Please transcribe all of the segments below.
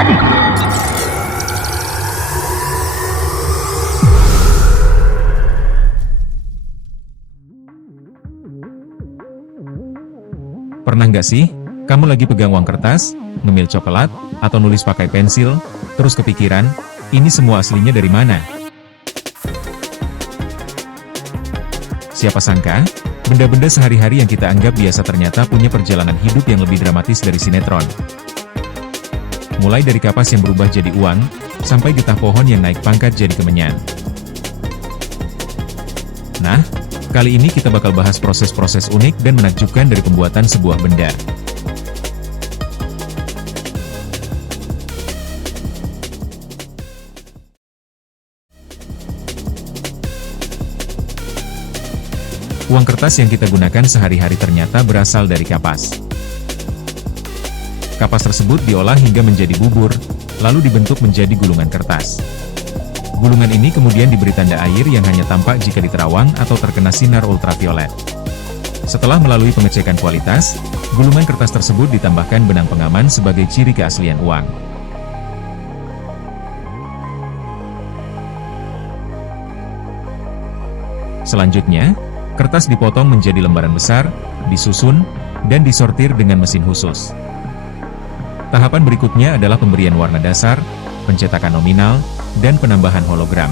Pernah nggak sih, kamu lagi pegang uang kertas, ngemil coklat, atau nulis pakai pensil, terus kepikiran, ini semua aslinya dari mana? Siapa sangka, benda-benda sehari-hari yang kita anggap biasa ternyata punya perjalanan hidup yang lebih dramatis dari sinetron. Mulai dari kapas yang berubah jadi uang, sampai getah pohon yang naik pangkat jadi kemenyan. Nah, kali ini kita bakal bahas proses-proses unik dan menakjubkan dari pembuatan sebuah benda. Uang kertas yang kita gunakan sehari-hari ternyata berasal dari kapas. Kapas tersebut diolah hingga menjadi bubur, lalu dibentuk menjadi gulungan kertas. Gulungan ini kemudian diberi tanda air yang hanya tampak jika diterawang atau terkena sinar ultraviolet. Setelah melalui pengecekan kualitas, gulungan kertas tersebut ditambahkan benang pengaman sebagai ciri keaslian uang. Selanjutnya, kertas dipotong menjadi lembaran besar, disusun, dan disortir dengan mesin khusus. Tahapan berikutnya adalah pemberian warna dasar, pencetakan nominal, dan penambahan hologram.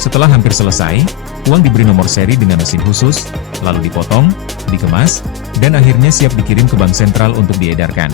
Setelah hampir selesai, uang diberi nomor seri dengan mesin khusus, lalu dipotong, dikemas, dan akhirnya siap dikirim ke bank sentral untuk diedarkan.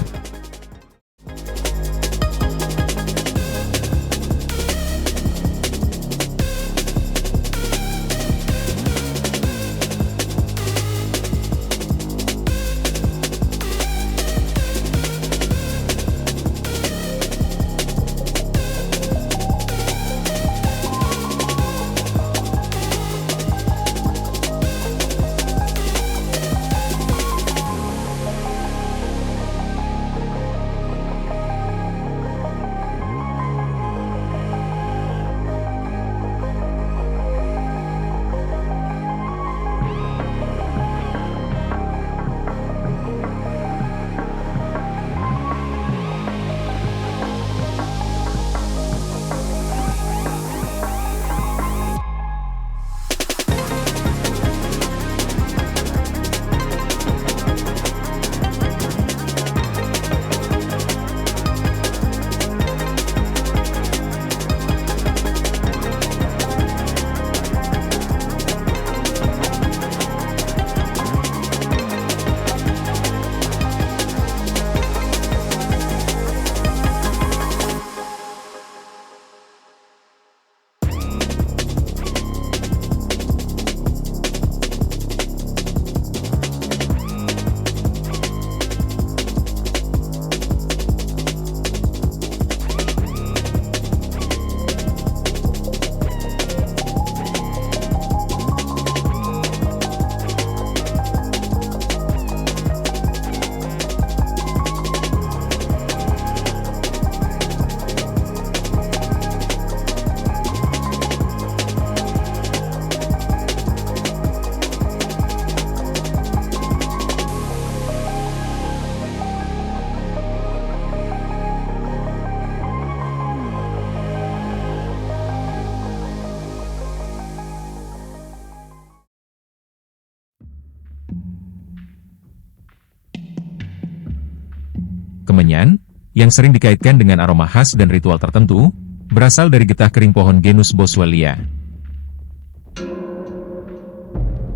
Kemenyan, yang sering dikaitkan dengan aroma khas dan ritual tertentu, berasal dari getah kering pohon genus Boswellia.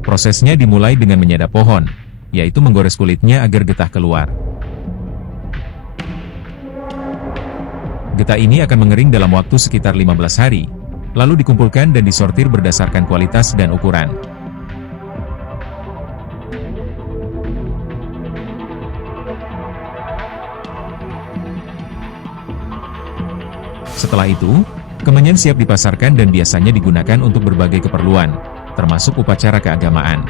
Prosesnya dimulai dengan menyadap pohon, yaitu menggores kulitnya agar getah keluar. Getah ini akan mengering dalam waktu sekitar 15 hari, lalu dikumpulkan dan disortir berdasarkan kualitas dan ukuran. Setelah itu, kemenyan siap dipasarkan dan biasanya digunakan untuk berbagai keperluan, termasuk upacara keagamaan.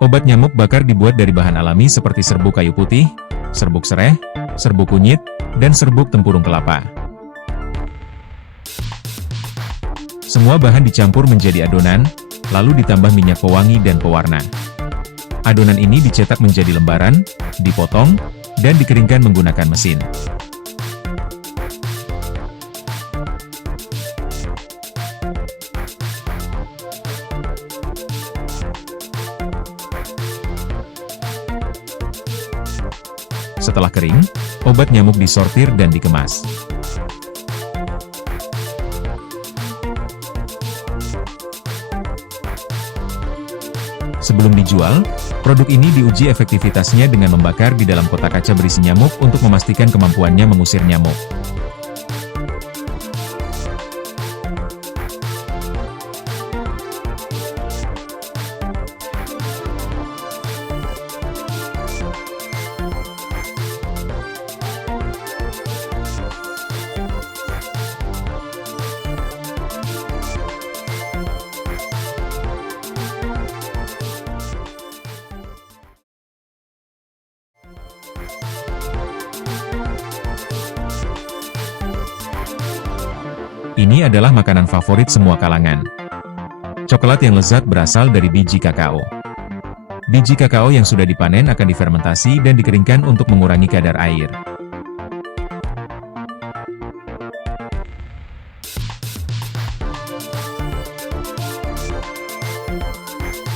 Obat nyamuk bakar dibuat dari bahan alami seperti serbuk kayu putih, serbuk sereh, serbuk kunyit, dan serbuk tempurung kelapa. Semua bahan dicampur menjadi adonan, lalu ditambah minyak pewangi dan pewarna. Adonan ini dicetak menjadi lembaran, dipotong, dan dikeringkan menggunakan mesin. Setelah kering, obat nyamuk disortir dan dikemas. Sebelum dijual, produk ini diuji efektivitasnya dengan membakar di dalam kotak kaca berisi nyamuk untuk memastikan kemampuannya mengusir nyamuk. Ini adalah makanan favorit semua kalangan. Coklat yang lezat berasal dari biji kakao. Biji kakao yang sudah dipanen akan difermentasi dan dikeringkan untuk mengurangi kadar air.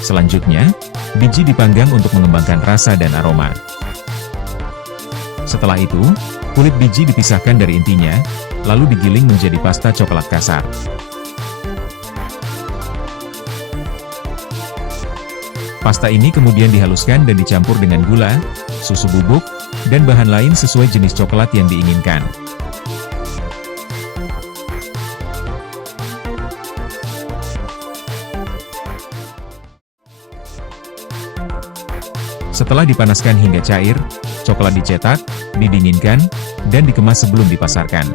Selanjutnya, biji dipanggang untuk mengembangkan rasa dan aroma. Setelah itu, kulit biji dipisahkan dari intinya, lalu digiling menjadi pasta coklat kasar. Pasta ini kemudian dihaluskan dan dicampur dengan gula, susu bubuk, dan bahan lain sesuai jenis coklat yang diinginkan. Setelah dipanaskan hingga cair, coklat dicetak, didinginkan, dan dikemas sebelum dipasarkan.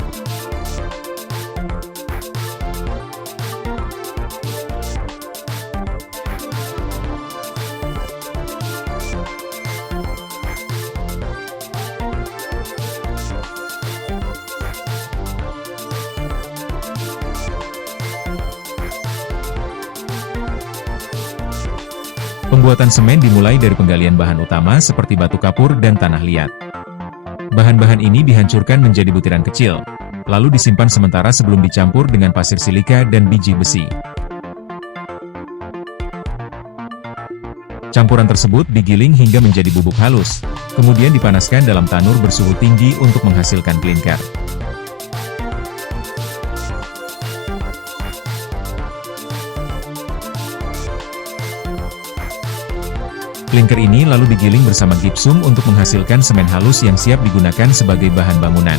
Pembuatan semen dimulai dari penggalian bahan utama seperti batu kapur dan tanah liat. Bahan-bahan ini dihancurkan menjadi butiran kecil, lalu disimpan sementara sebelum dicampur dengan pasir silika dan biji besi. Campuran tersebut digiling hingga menjadi bubuk halus, kemudian dipanaskan dalam tanur bersuhu tinggi untuk menghasilkan klinker. Klinker ini lalu digiling bersama gipsum untuk menghasilkan semen halus yang siap digunakan sebagai bahan bangunan.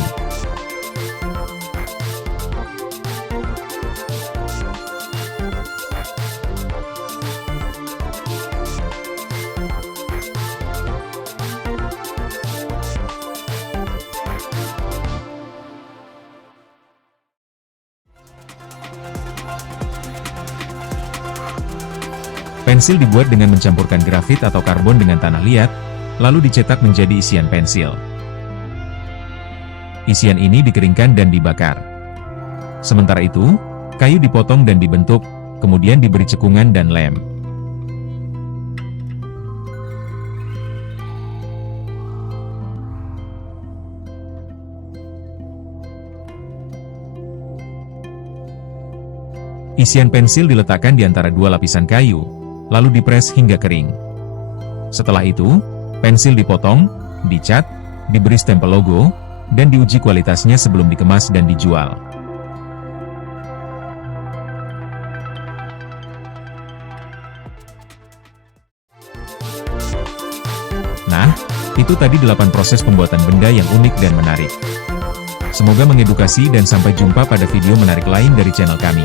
Pensil dibuat dengan mencampurkan grafit atau karbon dengan tanah liat, lalu dicetak menjadi isian pensil. Isian ini dikeringkan dan dibakar. Sementara itu, kayu dipotong dan dibentuk, kemudian diberi cekungan dan lem. Isian pensil diletakkan di antara dua lapisan kayu, lalu dipres hingga kering. Setelah itu, pensil dipotong, dicat, diberi stempel logo, dan diuji kualitasnya sebelum dikemas dan dijual. Nah, itu tadi 8 proses pembuatan benda yang unik dan menarik. Semoga mengedukasi dan sampai jumpa pada video menarik lain dari channel kami.